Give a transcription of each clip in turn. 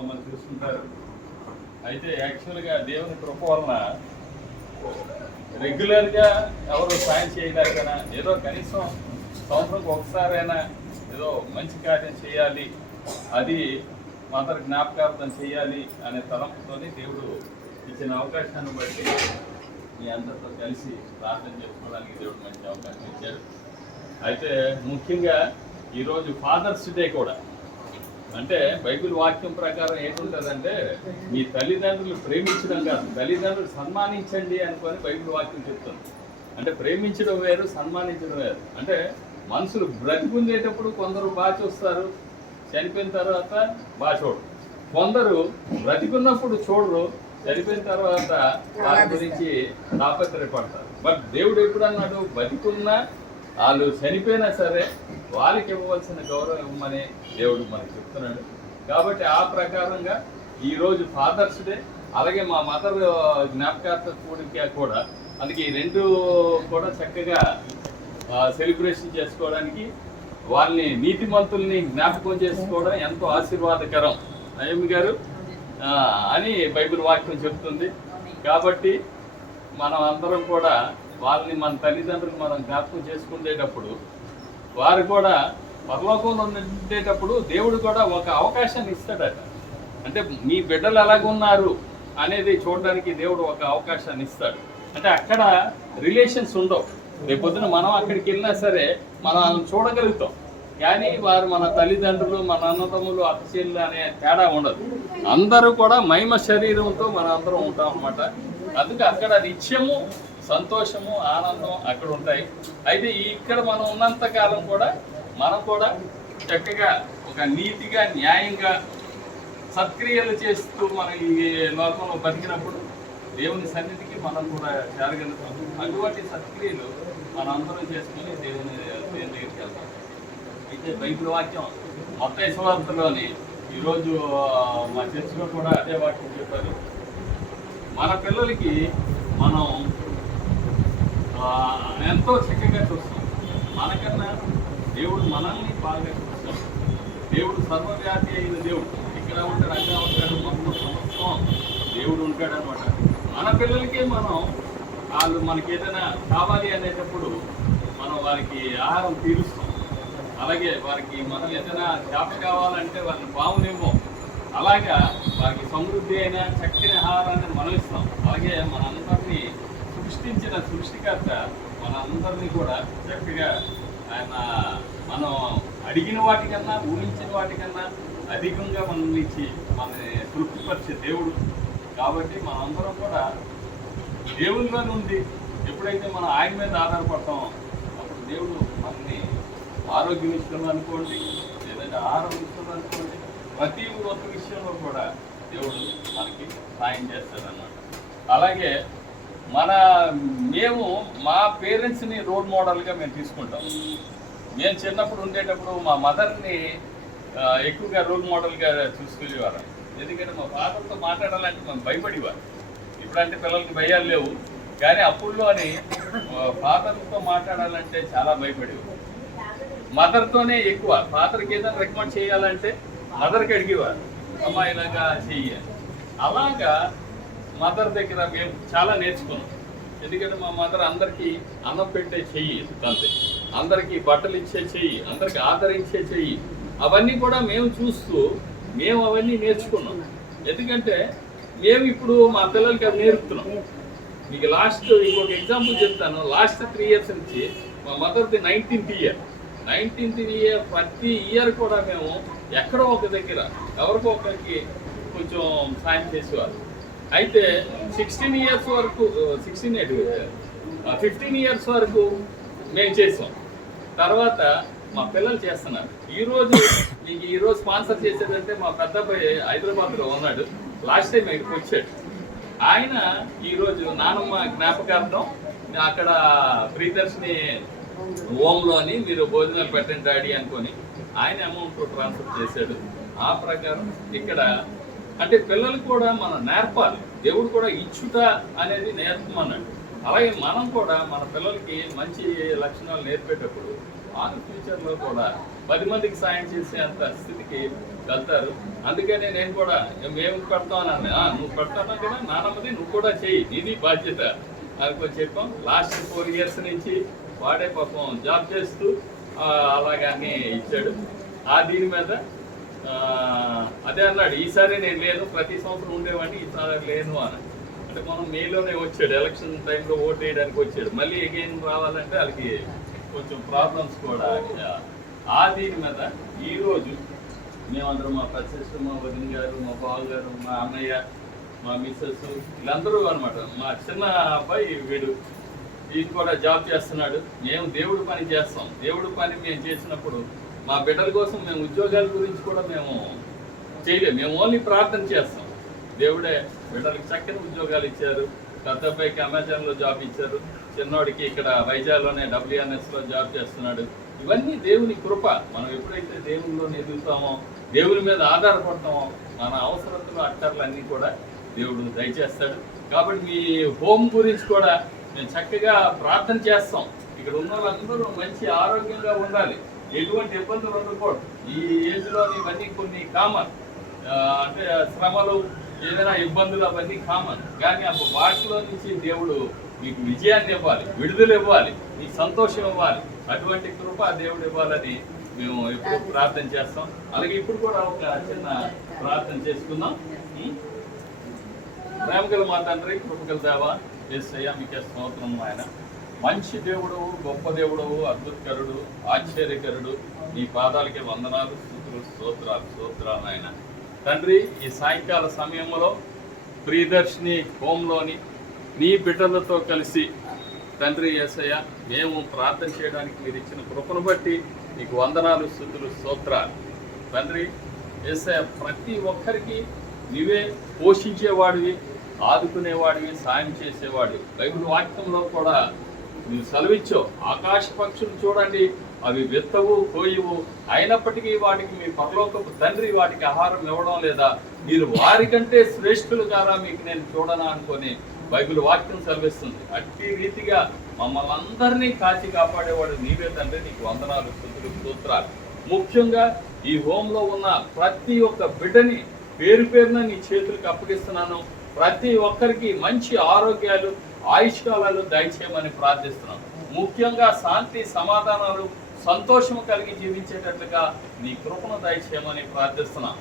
మమ్మల్ని చూస్తుంటారు. అయితే యాక్చువల్గా దేవుని కృప వలన రెగ్యులర్గా ఎవరు సాయం చేయలేకైనా ఏదో కనీసం సంవత్సరంకి ఒకసారైనా ఏదో మంచి కార్యం చేయాలి, అది మదర్ జ్ఞాపకార్థం చేయాలి అనే తలంపుతోని దేవుడు ఇచ్చిన అవకాశాన్ని బట్టి మీ అందరితో కలిసి ప్రార్థన చేసుకోవడానికి దేవుడు మంచి అవకాశం ఇచ్చాడు. అయితే ముఖ్యంగా ఈరోజు ఫాదర్స్ డే కూడా, అంటే బైబిల్ వాక్యం ప్రకారం ఏంటుంటుందంటే మీ తల్లిదండ్రులు ప్రేమించడం కాదు, తల్లిదండ్రులు సన్మానించండి అనుకొని బైబిల్ వాక్యం చెప్తుంది. అంటే ప్రేమించడం వేరు, సన్మానించడం వేరు. అంటే మనుషులు బ్రతికుండేటప్పుడు కొందరు బాగా చూస్తారు, చనిపోయిన తర్వాత బాగా చూడరు. కొందరు బ్రతికున్నప్పుడు చూడరు, చనిపోయిన తర్వాత వాళ్ళ గురించి తాపత్రయపడతారు. బట్ దేవుడు ఎప్పుడు అన్నాడు, బతికున్నా వాళ్ళు చనిపోయినా సరే వాళ్ళకి ఇవ్వవలసిన గౌరవం ఇవ్వమని దేవుడు మనకు చెప్తున్నాడు. కాబట్టి ఆ ప్రకారంగా ఈరోజు ఫాదర్స్ డే, అలాగే మా మదర్ జ్ఞాపకార్థ కూడా, అందుకే ఈ రెండు కూడా చక్కగా సెలబ్రేషన్ చేసుకోవడానికి, వాళ్ళని నీతిమంతుల్ని జ్ఞాపకం చేసుకోవడం ఎంతో ఆశీర్వాదకరం నయమి గారు అని బైబిల్ వాక్యం చెప్తుంది. కాబట్టి మనం అందరం కూడా వాళ్ళని, మన తల్లిదండ్రులు మనం జ్ఞాపకం చేసుకునేటప్పుడు, వారు కూడా పరలోకంలో ఉండేటప్పుడు దేవుడు కూడా ఒక అవకాశాన్ని ఇస్తాడట. అంటే మీ బిడ్డలు ఎలాగున్నారు అనేది చూడడానికి దేవుడు ఒక అవకాశాన్ని ఇస్తాడు. అంటే అక్కడ రిలేషన్స్ ఉండవు. రేపొద్దున మనం అక్కడికి వెళ్ళినా సరే మనం చూడగలుగుతాం, కానీ వారు మన తల్లిదండ్రులు, మన అన్నదమ్ములు, అత్తచెల్లు అనే తేడా ఉండదు. అందరూ కూడా మహిమ శరీరంతో మనం అందరం ఉంటాం అన్నమాట. అందుకే అక్కడ నిత్యము సంతోషము, ఆనందం అక్కడ ఉంటాయి. అయితే ఇక్కడ మనం ఉన్నంత కాలం కూడా మనం కూడా చక్కగా ఒక నీతిగా, న్యాయంగా సత్క్రియలు చేస్తూ మనం ఈ లోకంలో బతికినప్పుడు దేవుని సన్నిధికి మనం కూడా చేరగలుగుతాం. అటువంటి సత్క్రియలు మనందరం చేసుకుని దేవుని దగ్గరికి వెళ్తాం. అయితే బైబిల్ వాక్యం మత్తయి సువార్తలోని ఈరోజు మా చర్చిలో కూడా అదే వాక్యం చెప్పారు. మన పిల్లలకి మనం ఎంతో చక్కగా చూస్తాం. మనకన్నా దేవుడు మనల్ని బాగా చూస్తాం. దేవుడు సర్వవ్యాధి అయిన దేవుడు, ఇక్కడ ఉంటాడు, అక్కడ ఉంటాడు, మొత్తం సమస్తం దేవుడు ఉంటాడు అనమాట. మన పిల్లలకే మనం వాళ్ళు మనకి ఏదైనా కావాలి అనేటప్పుడు మనం వారికి ఆహారం తీరుస్తాం. అలాగే వారికి మనం ఏదైనా చేప కావాలంటే వారిని పామునేమో, అలాగా వారికి సమృద్ధి అయిన చక్కని ఆహారాన్ని మనం ఇస్తాం. అలాగే మనందరినీ సృష్టించిన సృష్టికర్త మనందరినీ కూడా చక్కగా ఆయన మనం అడిగిన వాటికన్నా, ఊహించిన వాటికన్నా అధికంగా మనల్ని ఇచ్చి మనని తృప్తిపరిచే దేవుడు. కాబట్టి మనందరం కూడా దేవునిలో నుండి ఎప్పుడైతే మనం ఆయన మీద ఆధారపడతామో అప్పుడు దేవుడు మనల్ని ఆరోగ్యం ఇస్తుంది అనుకోండి, లేదంటే ఆహారం ఇస్తుంది అనుకోండి, ప్రతి ఒక్క విషయంలో కూడా దేవుడు మనకి సాయం చేస్తాడన్నమాట. అలాగే మేము మా పేరెంట్స్ని రోల్ మోడల్గా మేము తీసుకుంటాం. మేము చిన్నప్పుడు ఉండేటప్పుడు మా మదర్ని ఎక్కువగా రోల్ మోడల్గా చూసుకునేవారు. ఎందుకంటే మా ఫాదర్తో మాట్లాడాలంటే మేము భయపడేవారు. ఇప్పుడంటే పిల్లలకి భయాలు లేవు, కానీ అప్పుడులోని ఫాదర్తో మాట్లాడాలంటే చాలా భయపడేవారు. మదర్తోనే ఎక్కువ. ఫాదర్కి ఏదైనా రికమెండ్ చేయాలంటే మదర్కి అడిగేవారు, అమ్మా ఇలాగా చెయ్యాలి. అలాగా మదర్ దగ్గర మేము చాలా నేర్చుకున్నాం. ఎందుకంటే మా మదర్ అందరికీ అన్నం పెట్టే చెయ్యి అంతే, అందరికీ బట్టలు ఇచ్చే చెయ్యి, అందరికీ ఆదరించే చెయ్యి, అవన్నీ కూడా మేము చూస్తూ మేము అవన్నీ నేర్చుకున్నాం. ఎందుకంటే మేము ఇప్పుడు మా పిల్లలకి అవి నేర్పుతున్నాం. మీకు ఇంకొక ఎగ్జాంపుల్ చెప్తాను. లాస్ట్ 3 years నుంచి మా మదర్ది 19th ఇయర్ ప్రతి ఇయర్ కూడా మేము ఎక్కడో ఒక దగ్గర ఎవరికో ఒకరికి కొంచెం సాయం చేసేవారు. అయితే 15 years వరకు మేము చేసాం. తర్వాత మా పిల్లలు చేస్తున్నారు. ఈరోజు స్పాన్సర్ చేసేదంటే మా పెద్ద అబ్బాయి హైదరాబాద్లో ఉన్నాడు. లాస్ట్ టైం ఇక్కడికి వచ్చాడు. ఆయన ఈరోజు నానమ్మ జ్ఞాపకార్థం అక్కడ ప్రియదర్శిని హోమ్లో అని మీరు భోజనాలు పెట్టండి డాడీ అనుకొని ఆయన అమౌంట్ ట్రాన్స్ఫర్ చేశాడు. ఆ ప్రకారం ఇక్కడ అంటే పిల్లలు కూడా మనం నేర్పాలి. దేవుడు కూడా ఇచ్చుట అనేది నేర్పమన్నాడు. అలాగే మనం కూడా మన పిల్లలకి మంచి లక్షణాలు నేర్పేటప్పుడు ఫ్యూచర్లో కూడా 10 మందికి సాయం చేసే అంత స్థితికి వెళ్తారు. అందుకనే నేను కూడా మేము పెడతామని నువ్వు పెడతాను కదా నానమ్మది, నువ్వు కూడా చెయ్యి, నీది బాధ్యత అనుకొని చెప్పాం. లాస్ట్ 4 years నుంచి వాడే పాపం జాబ్ చేస్తూ అలాగని ఇచ్చాడు. దీని మీద అదే అన్నాడు, ఈసారి నేను లేను, ప్రతి సంవత్సరం ఉండేవాడిని, ఈసారి లేను అని. అంటే మనం మేలోనే వచ్చాడు, ఎలక్షన్ టైంలో ఓట్ వేయడానికి వచ్చాడు. మళ్ళీ అగైన్ రావాలంటే వాళ్ళకి కొంచెం ప్రాబ్లమ్స్ కూడా. దీని మీద ఈరోజు మేమందరం మా సిస్టర్, మా వదిన గారు, మా బావ గారు, మా అన్నయ్య, మా మిస్సెస్, వీళ్ళందరూ అనమాట. మా చిన్న అబ్బాయి వీడు, ఈయన కూడా జాబ్ చేస్తున్నాడు. మేము దేవుడి పని చేస్తాం. దేవుడి పని మేము చేసినప్పుడు మా బిడ్డల కోసం మేము ఉద్యోగాల గురించి కూడా మేము చేయలేము. మేము ఓన్లీ ప్రార్థన చేస్తాం. దేవుడే బిడ్డలకి చక్కని ఉద్యోగాలు ఇచ్చారు. పెద్ద అబ్బాయికి అమెజాన్లో జాబ్ ఇచ్చారు. చిన్నోడికి ఇక్కడ వైజాగ్లోనే WNSలో జాబ్ చేస్తున్నాడు. ఇవన్నీ దేవుని కృప. మనం ఎప్పుడైతే దేవునిలో ఎదుగుతామో, దేవుని మీద ఆధారపడతామో, మన అవసరతలు అక్కర్లు అన్నీ కూడా దేవుడు దయచేస్తాడు. కాబట్టి మీ హోమ్ గురించి కూడా మేము చక్కగా ప్రార్థన చేస్తాం. ఇక్కడ ఉన్న వాళ్ళందరూ మంచి ఆరోగ్యంగా ఉండాలి, ఎటువంటి ఇబ్బందులు ఉండకూడదు. ఈ ఏజ్లో ఇవన్నీ కొన్ని కామన్, అంటే శ్రమలు, ఏదైనా ఇబ్బందులు అవన్నీ కామన్. కానీ అప్పుడు వాటిలో నుంచి దేవుడు మీకు విజయాన్ని ఇవ్వాలి, విడుదల ఇవ్వాలి, మీకు సంతోషం ఇవ్వాలి. అటువంటి కృప దేవుడు ఇవ్వాలని మేము ఎప్పుడు ప్రార్థన చేస్తాం. అలాగే ఇప్పుడు కూడా ఒక చిన్న ప్రార్థన చేసుకుందాం. ప్రేమగల మా తండ్రి, కృపగల దేవా, యేసయ్య మీకే స్తోత్రం. ఆయన మంచి దేవుడు, గొప్ప దేవుడు, అద్భుతకరుడు, ఆశ్చర్యకరుడు. నీ పాదాలకి వందనాలు, స్తుతులు, స్తోత్రాలు ఆయన. తండ్రి, ఈ సాయంకాల సమయంలో ప్రియదర్శిని హోంలోని నీ బిడ్డలతో కలిసి తండ్రి యేసయ్య మేము ప్రార్థన చేయడానికి మీరు ఇచ్చిన కృపను బట్టి నీకు వందనాలు, స్తుతులు, స్తోత్రాలు. తండ్రి యేసయ్య, ప్రతి ఒక్కరికి నీవే పోషించేవాడివి, ఆదుకునేవాడివి, సాయం చేసేవాడివి. బైబిల్ వాక్యంలో కూడా నువ్వు సెలవిచ్చావు, ఆకాశ పక్షులు చూడండి, అవి విత్తవు, కోయవు, అయినప్పటికీ వాటికి మీ పరలోకపు తండ్రి వాటికి ఆహారం ఇవ్వడం లేదా? మీరు వారికంటే శ్రేష్ఠులు కాదా మీకు నేను చూడనా అనుకొని బైబిల్ వాక్యం సెలవిస్తుంది. అట్టి రీతిగా మమ్మల్ని అందరినీ కాచి కాపాడేవాడు నీవే తండ్రి. నీకు వందనాలు, స్తుతులు, స్తోత్రాలు. ముఖ్యంగా ఈ హోంలో ఉన్న ప్రతి ఒక్క బిడ్డని పేరు పేరున నీ చేతులకు అప్పగిస్తున్నాను. ప్రతి ఒక్కరికి మంచి ఆరోగ్యాలు, ఆయుష్కాలాలు దయచేయమని ప్రార్థిస్తున్నాను. ముఖ్యంగా శాంతి, సమాధానాలు, సంతోషము కలిగి జీవించేటట్లుగా నీ కృపను దయచేయమని ప్రార్థిస్తున్నాను.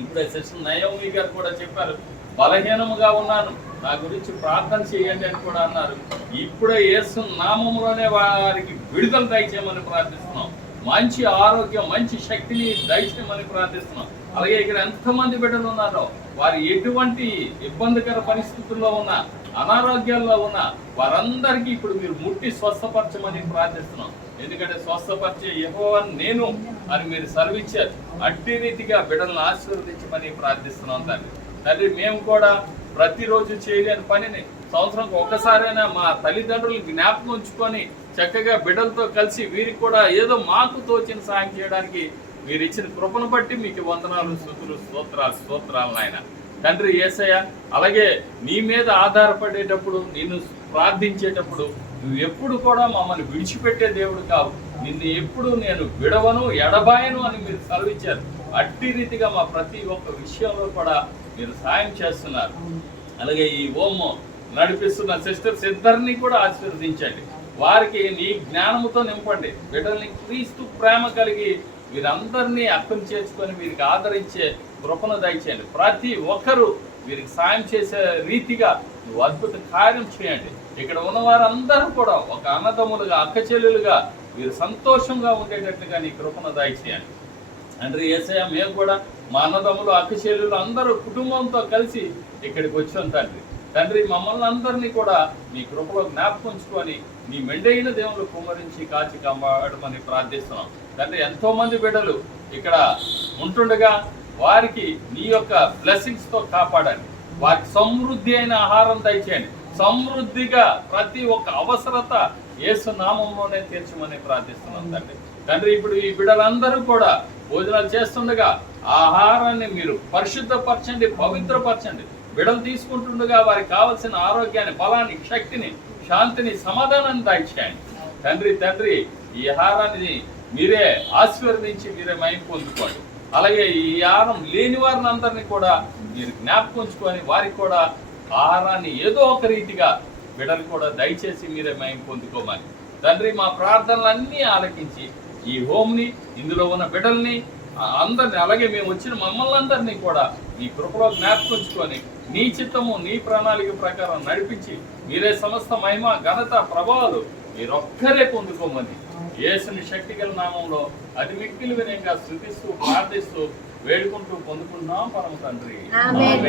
ఇప్పుడే సిస్టర్ నయోమి గారు కూడా చెప్పారు, బలహీనముగా ఉన్నాను, నా గురించి ప్రార్థన చేయండి అని కూడా అన్నారు. ఇప్పుడే యేసు నామములోనే వారికి విడుదల దయచేయమని ప్రార్థిస్తున్నాం. మంచి ఆరోగ్యం, మంచి శక్తిని దయచేయమని ప్రార్థిస్తున్నాం. అలాగే ఇక్కడ ఎంతమంది బిడ్డలు ఉన్నారో వారు ఎటువంటి ఇబ్బందికర పరిస్థితుల్లో ఉన్నా, అనారోగ్యాల్లో ఉన్న వారందరికీ ఇప్పుడు మీరు ముట్టి స్వస్థపరచమని ప్రార్థిస్తున్నాం. ఎందుకంటే స్వస్థపరిచే యెహోవా నేను అని మీరు సెలవిచ్చారు. అట్టి రీతిగా బిడ్డలను ఆశీర్వదించమని ప్రార్థిస్తున్నాం తండ్రి. తండ్రి, మేము కూడా ప్రతిరోజు చేయలేని పనిని సంవత్సరంకి ఒక్కసారైనా మా తల్లిదండ్రులు జ్ఞాపకం ఉంచుకొని చక్కగా బిడ్డలతో కలిసి వీరికి కూడా ఏదో మాకు తోచిన సాయం చేయడానికి మీరు ఇచ్చిన కృపను బట్టి మీకు వందనాలు, స్తుతులు, స్తోత్రాలు నాయన. తండ్రి యేసయ్య, అలాగే నీ మీద ఆధారపడేటప్పుడు, నిన్ను ప్రార్థించేటప్పుడు నువ్వు ఎప్పుడు కూడా మమ్మల్ని విడిచిపెట్టే దేవుడు కావు. నిన్ను ఎప్పుడు నేను విడవను, ఎడబాయను అని మీరు సెలవిచ్చారు. అట్టి రీతిగా మా ప్రతి ఒక్క విషయంలో కూడా మీరు సాయం చేస్తున్నారు. అలాగే ఈ హోమం నడిపిస్తున్న సిస్టర్స్ ఇద్దరిని కూడా ఆశీర్వదించండి. వారికి నీ జ్ఞానముతో నింపండి. బిడ్డల్ని క్రీస్తు ప్రేమ కలిగి వీరందరినీ అర్థం చేసుకొని వీరికి ఆదరించే కృపను దయచేయండి. ప్రతి ఒక్కరూ వీరికి సాయం చేసే రీతిగా నువ్వు అద్భుత కార్యం చేయండి. ఇక్కడ ఉన్న వారందరూ కూడా ఒక అన్నదమ్ములుగా, అక్కచెల్లెలుగా వీరు సంతోషంగా ఉండేటట్లుగా నీ కృపను దయచేయండి. తండ్రి యేసయ్య, మేము కూడా మా అన్నదమ్ములు, అక్కచెల్లెలు అందరూ కుటుంబంతో కలిసి ఇక్కడికి వచ్చాం తండ్రి. తండ్రి, మమ్మల్ని అందరినీ కూడా మీ కృపలో జ్ఞాపకం ఉంచుకొని నీ మెండైన దేవుళ్ళు కుమ్మరించి కాచి కాపాడమని ప్రార్థిస్తున్నాం. తండ్రి, ఎంతో మంది బిడ్డలు ఇక్కడ ఉంటుండగా వారికి నీ యొక్క బ్లెస్సింగ్స్ తో కాపాడండి. వారికి సమృద్ధి అయిన ఆహారం దయచేయండి. సమృద్ధిగా ప్రతి ఒక్క అవసరత యేసు నామంలోనే తీర్చమని ప్రార్థిస్తున్నాం తండ్రి. తండ్రి, ఇప్పుడు ఈ బిడ్డలందరూ కూడా భోజనాలు చేస్తుండగా ఆహారాన్ని మీరు పరిశుద్ధపరచండి, పవిత్రపరచండి. బిడ్డలు తీసుకుంటుండగా వారికి కావలసిన ఆరోగ్యాన్ని, బలాన్ని, శక్తిని, శాంతిని, సమాధానాన్ని దయచేయండి. తండ్రి ఈ ఆహారాన్ని మీరే ఆశీర్వదించి మీరే మహిమ పొందుకోండి. అలాగే ఈ ఆహారం లేని వారిని అందరినీ కూడా మీరు జ్ఞాపకం ఉంచుకొని వారికి కూడా ఆహారాన్ని ఏదో ఒక రీతిగా బిడ్డలు కూడా దయచేసి మీరే మహిమ పొందుకోమని తండ్రి మా ప్రార్థనలన్నీ ఆలకించి ఈ హోమ్ని ఇందులో ఉన్న బిడ్డల్ని అందరిని అలాగే మేము వచ్చిన మమ్మల్ని అందరినీ కూడా మీ కృపలో జ్ఞాపకుంచుకొని నీ చిత్తము నీ ప్రణాళిక ప్రకారం నడిపించి మీరే సమస్త మహిమ ఘనత ప్రభావాలు మీరొక్కరే పొందుకోమని యేసుని శక్తిగల నామంలో అది మిక్కిలి వినయంగా స్తుతిస్తూ ప్రార్థిస్తూ వేడుకుంటూ పొందుకుంటున్నాం పరమ తండ్రి. ఆమేన్.